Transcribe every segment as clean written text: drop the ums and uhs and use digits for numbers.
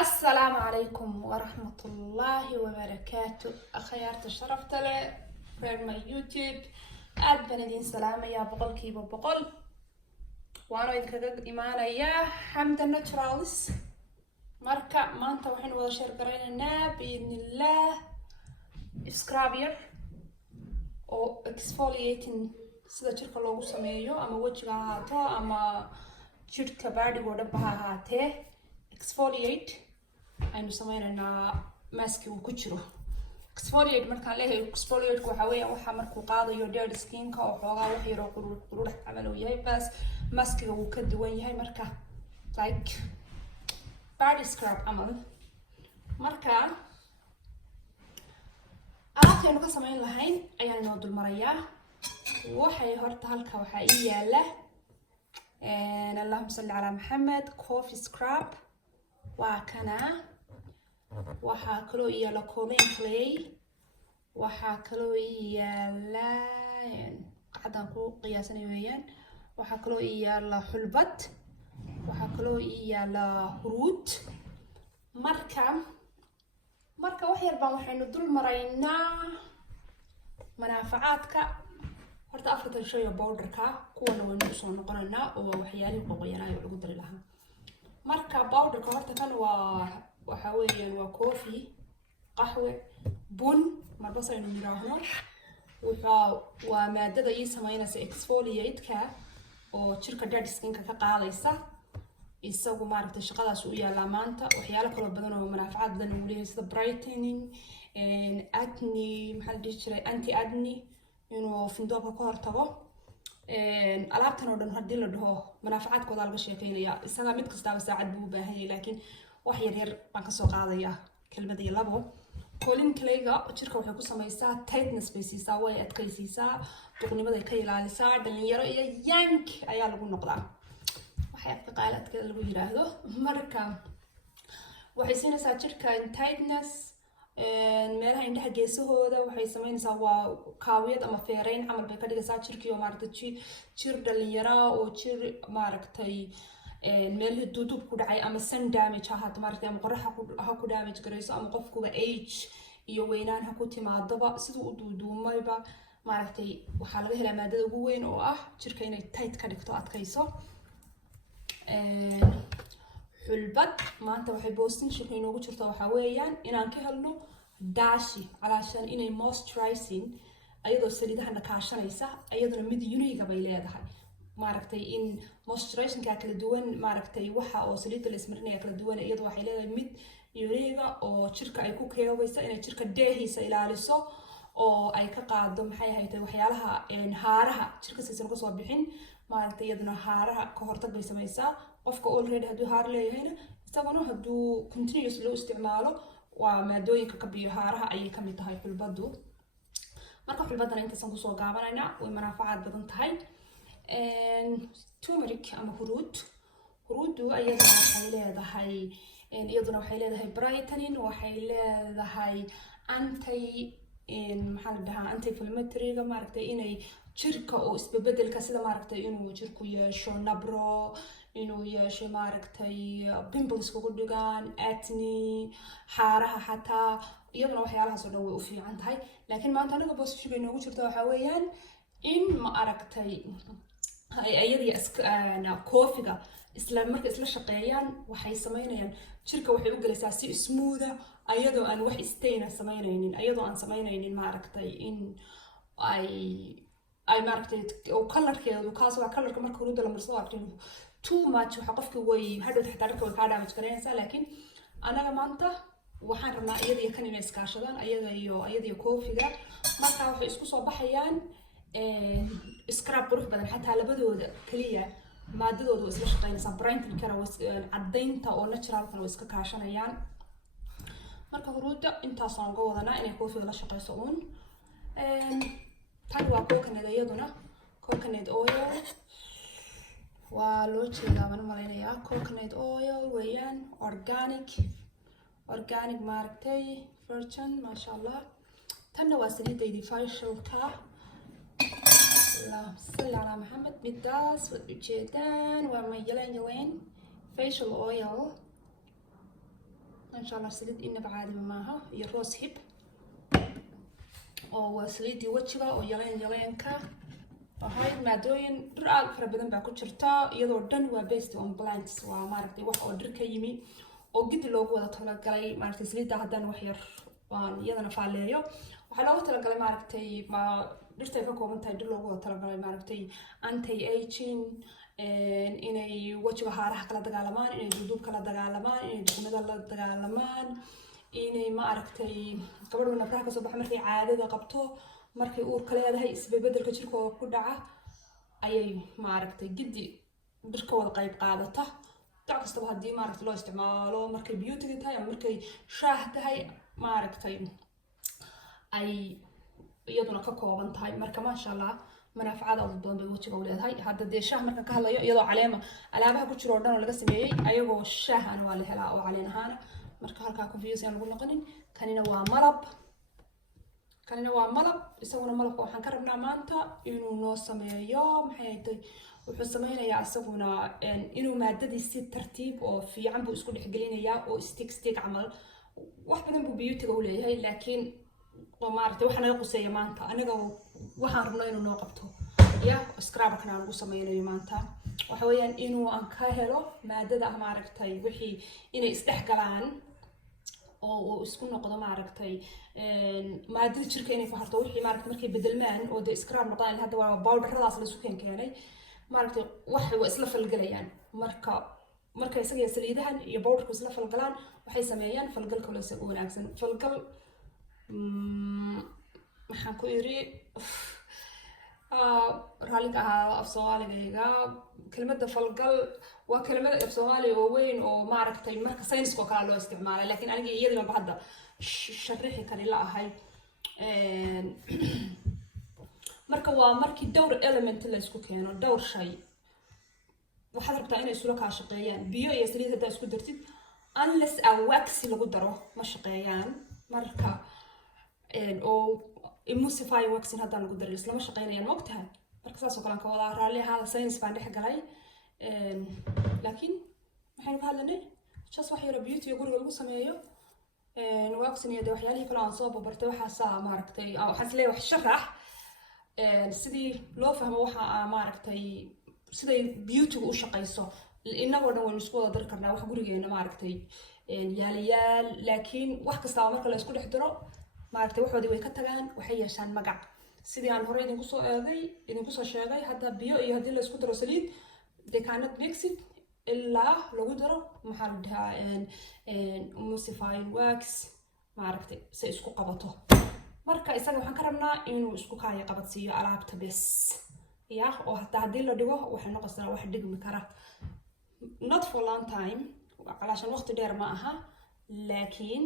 السلام عليكم ورحمة الله وبركاته أخيارت الشرفت له في ما يوتيوب أد بندين سلامة يا بقول كيبا بقول وأنا إذا إيمانا يا حمد الناتشرالز مركا ما أنت وحين وضع شرقرين بإذن الله سكرابير أو exfoliating sida jirka loogu sameeyo ama wajiga ha ahaato ama jirka baadhigo dhanba ha ahaatee exfoliate aynu sameynaynaa maski uu ku jiro. Exfoliate markaan leeyahay exfoliate waxa weeyaan waxa markuu qaadayo dead skin-ka oo xoogaa wax yar oo qurux camal uu yahay bas maskiga uu ka duwan yahay marka like body scrub camal. Marka alaabteenu ka sameyn lahayn ayaan inoo dul marayaa. waxay horta halka waxa ii yaala Allahumma salli ala Muhammad coffee scrub waa kana waxa kaloo ii yaala Colleen clay waxa kaloo ii yaala qadan ku qiyaasanayo weeyaan waxa kaloo ii yaala xulbad waxa kaloo ii yaala huruud marka wax yar baan waxaynu dul maraynaa manaafacaadka horta afartan shay oo powderka kuwana waynu soo noqonaynaa oo waxyaalihi qoqoyanaayo lagu dari lahaa. Marka powderka horta kan waxa weeyaan waa coffee qaxwe bun marba saynu niraahno waa maadada ii sameynaysa exfoliate-ka oo jirka dead skin-ka ka qaadaysa isagu maaragtay shaqadaas u yaala maanta waxyaalo kala badan oo manaafacaad badan uu leeyahay sida brightening acne maxaa la dhihi jiray anti acne inuu findoobka ka hortago alaabtan oo dhan haddii la dhaho manaafacaadkooda laga sheekeynaya isaga mid kastaba saacad buu u baahan yahay laakiin wax yar baan kasoo qaadaya kelmad iyo labo. Colleen clayga jirka waxay ku samaysaa tightness bay siisaa way adkaysiisaa duqnimaday ka ilaalisaa dhalinyaro iyo yank ayaa lagu noqdaa waxay afka qaaladkeeda lagu yiraahdo. Marka waxay siinaysaa jirka tightness meelaha indhaha geesahooda waxay sameynaysaa waa kaawiyad ama feereyn camal bay ka dhigaysaa jirkii oo maaragtay jir dhalinyaro oo jir maaragtay meel duudub ku dhacay ama sun damage ha ahaato maaragtay ama qorax ha ku damage garayso ama qofkuba age iyo weynaan ha ku timaadoba siduu u duuduumayba maaragtay waxaa laga helaa maadada ugu weyn oo ah jirka inay tight ka dhigto adkayso. xulbad maanta waxay boostin shirka inoogu jirto waxa weeyaan inaan ka helno daashi calaashan inay moisturizing ayadoo saliidahana kaashanaysa ayaduna mid unique bay leedahay maaragtay in moisturizing-ka kala duwan maaragtay waxa oo saliidda la ismarinaya kala duwan iyadoo waxay leedahay mid unique oo jirka ay ku keebaysa inay jirka deehiisa ilaaliso oo ay ka qaado maxay ahayd waxyaalaha haaraha jirka siisan ka soo bixin maaragtay iyaduna haaraha ka hortag bay samaysaa qofka already hadduu haar leeyahayna isaguna hadduu continuous loo isticmaalo waa maadooyinka ka biyo haaraha ayay ka mid tahay xulbadu. Marka xulbadana intaasan kusoo gaabanaynaa way manaafacaad badan tahay. Turmeric ama huruudu iyaduna waxay leedahay brightening waxay leedahay anti-inflammatory-ga maaragtay inay jirka oo isbebedelka sida maaragtay inuu jirku yeesho nabro inuu yeesho maaragtay pimples kugu dhigaan acne haaraha xataa iyaduna waxyaalahaas oo dhan way u fiican tahay laakiin maanta anaga boosashiga inoogu jirta waxa weeyaan in ma aragtay ayadii koofiga marka isla shaqeeyaan waxay sameynayaan jirka waxay u galaysaa si smooth ayadoo aan wax stain sameynaynin ayadoo aan sameynaynin maaragtay in ay maaragtay oo colorkeedu kaas waa colorka marka huruudda la marsado arkin too much waxa qofka way hadhow xitaa dharka way ka damage gareynaysaa laakiin anaga maanta waxaan rabnaa iyada iyo kan inay iskaashadaan iyada iyo koofiga marka waxay isku soo baxayaan scrub qurux badan xataa labadooda kaliya maadadooda way isla shaqeynaysaa brightening-kana caddaynta oo naturalkana way iska kaashanayaan. Marka huruudda intaasaan uga wadanaa inay koofiga la shaqeyso uun tan waa coconut iyaduna coconut oil waa loo jeedaa waan malaynayaa coconut oil weeyaan organic maaragtay virgin masha Allah tanna waa saliidaydii facialka اللهم صل على محمد بالداس والجدان وما يلين facial oil إن شاء الله سليد إنه بعادي معها هي روز هيب أو سليدي وجهها أو يلين كا وهاي المادوين درعال فربدن باكو جرتا iyadoo dhan waa based on plants waa maaragtay wax oo dhirka yimi oo gidi loogu wada talagalay maaragtay saliida hadan wax yar waan iyadana faaleeyo waxa loogu talagalay maaragtay ma dhirta ka kooban tahay dhir loogu wada talagalay maaragtay anti aging inay wajiga haaraha kala dagaalamaan inay duduubka la dagaalamaan inay duqnada la dagaalamaan inay maaragtay gabadhu nabraha ka soo baxay markay caadada qabto markay uurka leedahay isbebedelka jirkooda ku dhaca ayay maaragtay gidi dhirka wada qayb qaadata gac kastaba haddii maaragtay loo isticmaalo markay beauty tahay ama markay shaah tahay maaragtay ay iyaduna ka kooban tahay marka maasha allah manaaficada ugu badan bay wajiga u leedahay hadda dee shaah markaan ka hadlayo iyadoo caleema alaabaha ku jiro oo dhan oo laga sameeyey ayagoo shaahana waa la helaa oo caleen ahaana marka halkaa confuse aan lagu noqonin kanina waa malab isaguna malabka waxaan ka rabnaa maanta inuu noo sameeyo maxay tahay wuxuu sameynayaa isaguna inuu maadadii si tartiib oo fiican buu isku dhexgelinayaa oo stick camal wax badan buu beauty-ga u leeyahay laakiin maaragtay waxa naga quseeya maanta aniga waxaan rabnaa inuu noo qabto ya scrub-kana aan ugu sameynayo maanta waxa weeyaan inuu aan ka helo maadada maaragtay wixii inay isdhexgalaan oo isku noqdo maaragtay maadada jirka inay ku harto wixii maaragtay markay bedelmaan oo de scrub noqdaan hadda waa powderadaas la isku keenay maaragtay wax way isla falgalayaan marka isaga saliidahan iyo powderku isla falgalaan waxay sameeyaan falgal kale oo wanaagsan falgal waxaan ku iri raalliga ahaa af Soomaaliga kelmadda falgal waa kelmad af Soomaali oo weyn oo maaragtay marka sayniska kala loo isticmaalay laakiin aniga iyadana hadda sharixi kari la ahay marka waa markii dhowr element la isku keeno dhowr shay waxaad rabtaa inay isula ka shaqeeyaan biyo iyo saliid hadda isku dartid unless a wax lagu daro ma shaqeeyaan marka oo emulsify waxin hadda lagu daray isla ma shaqeynayaan ma ogtahay marka saas oo kale ka wada raalli ahaa science baan dhex galay laakiin waxaan ka hadlanay just wax yar beauty guriga lagu sameeyo waxin iyo waxyaalaha kale aan soo bartay waxa maaragtay waxaan isleeyahay wax sharax sidii loo fahmo waxa maaragtay siday beauty-gu u shaqeyso inagoo dhan waynu isku wada dari karnaa wax gurigeena maaragtay yaalayaal laakiin wax kasta marka la isku dhex daro maaragtay waxoodii way ka tagaan waxay yeeshaan magac sidii aan hore idinku soo sheegay hadda biyo iyo haddii la isku daro saliid they cannot mix it ilaa lagu daro maxaa la dhahaa emulsifying wax maaragtay si isku qabato marka isaga waxaan ka rabnaa inuu isku kaaya qabadsiiyo alaabta bes ya oo haddii la dhigo waxay noqonaysaa wax dhigmi kara not for long time calaashan waqti dheer ma aha laakiin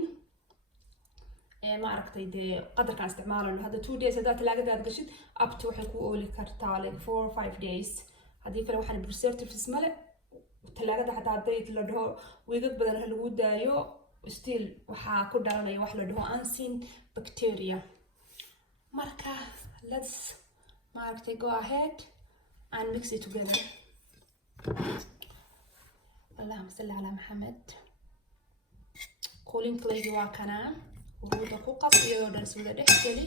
maaragtay dee qadarkaan isticmaalano hadda 2 days haddaad talaagadaad gashid up to waxay ku ooli kartaa like 4 or 5 days haddii kale waxaan preservatives male talaagada xataa hadday la dhaho wiigag badan ha lagu daayo still waxaa ku dhalanaya wax la dhaho unseen bacteria marka let's maaragtay go ahead and mix it together اللهم صل على محمد cooling clay waa kana wuxuu ku qasbiyo dhan sida dhexgeli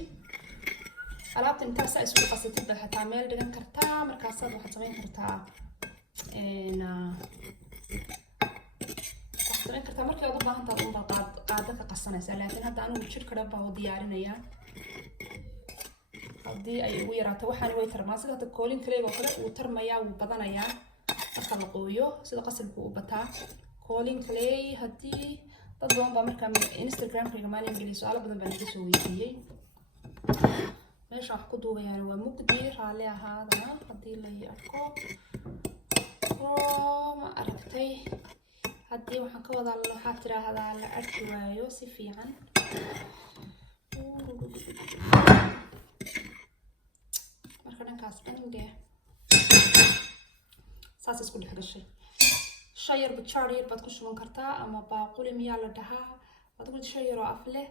alaabta intaas ay isku qasatid baa xataa meel dhigan kartaa markaas waxaad samayn kartaa markii aad u baahan tahay in qaado ka qasanaysa laakiin hadda anigu jirka dhan baan u diyaarinayaa haddii ay ugu yaraato waxaan way tarmaa sida hadda cooling clay oo kale uu tarmayaa wuu badanayaa marka la qooyo sida qasalku u bataa cooling clay haddii dad badan baa markaa Instagram-kayga maalin geliyay su'aalo badan baan iga soo weydiiyey meesha wax ku duubayaan waa mugdi raalli ahaadana haddii la arko ma aragtay haddii waxaan ka wadaa waxaa tiraahdaa la arki waayo si fiican marka dhankaas dhange saas isku dhex gashay shayar bichar yar baad ku shuban kartaa ama baaquli miyaa la dhahaa waad ku shayar oo af leh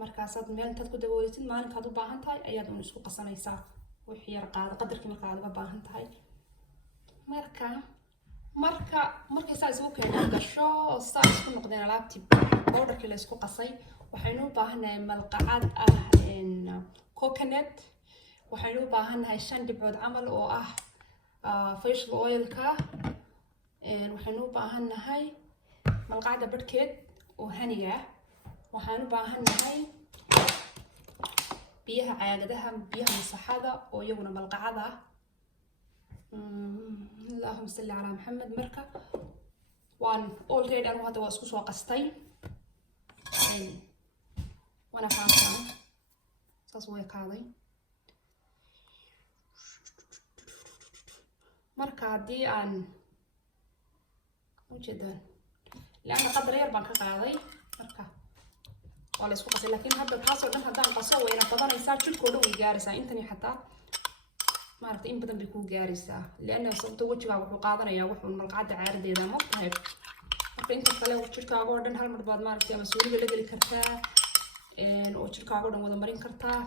markaasaad meel intaad ku daboolitid maalinkaad u baahan tahay ayaad un isku qasanaysaa wixii yar qaado qadarkii marka aad uga baahan tahay marka markay saa isugu keenaan gasho saa isku noqdeen alaabtii powderkii la isku qasay waxaynu u baahanahay malqacad coconut waxaynu u baahanahay 5 dhibcood camal oo facial oilka waxaynu u baahanahay malqacada badhkeed oo haniga waxaan u baahanahay biyaha caagadaha biyaha masaxada oo iyaguna malqacada Allahumma salli ala Muhammad marka waan already anu hadda waa isku soo qastay wana fahamsan saas way kaaday marka hadii aan ujeedaan laana qadar yar baan ka qaaday marka wala isku qasay laakiin hadda taas oo dhan hadaan qaso wayna badanaysaa jidhkooda way gaaraysaa intani xataa maartay in badan bay ku gaaraysaa laana sababta wajigaaga wuxuu qaadanayaa wuxuu malqacada caaradeeda ma tahay marka inta kale jidhkaaga oo dhan hal mar baad maartay ama suuliga la geli kartaa oo jidhkaaga oo dhan wada marin kartaa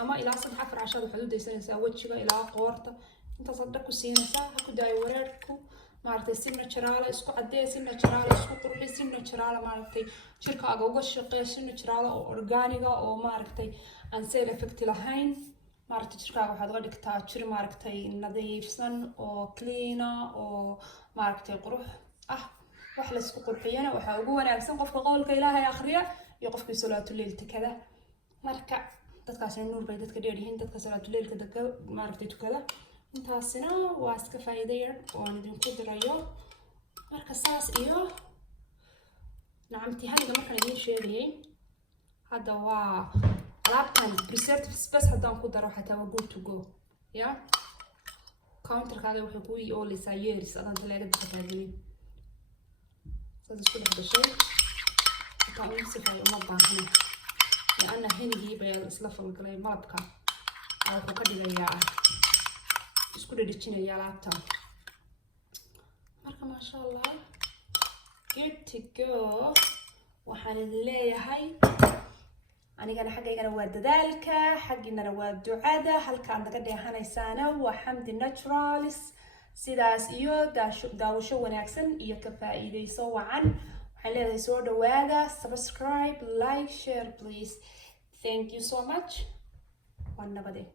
ama ilaa 3-4 cashaad waxaad u daysanaysaa wajiga ilaa qoorta intaas hadda ku siinaysaa ha ku daayo wareerku maartay si natural isku cadee si natural isku qurxi si natural maartay jirkaaga uga shaqeeyo si natural oo organic oo maartay aan side effect lahayn maartay jirkaaga waxaad uga dhigtaa jir maartay nadiifsan oo clean oo maartay qurux wax la isku qurxiyana waxa ugu wanaagsan qofka qowlka Ilaahay akhriya iyo qofka salaatul leel tukada marka dadkaas nuur bay dadka dheerihiin dadka salaatul leelka dadka maartay tukada intaasina waa iska faa'iideeyo oo aan idin ku dirayo marka saas iyo nacamti haniga markaan idin sheegayay hadda waa alaabtan preservatives bas haddaan ku daro xataa waa good to go ya counterkaaga wuxuu ku oolaysaa years adaan talaagada ka taaginin saas isku dhex gashay xitaa u sifay uma baahna laana hanigii bay isla falgalay malabka wuxuu ka dhigayaa isku dhadhijinaya alaabta marka ma sha Allah good to go waxaan idin leeyahay anigana xaggayga waa dadaalka xaggiina waa ducada halkaan naga dheehanaysaana waa Xamdi Naturals sidaas iyo daawasho wanaagsan iyo ka faa'iideyso wacan waxaan leeyahay soo dhawaada subscribe like share please thank you so much wan nabadee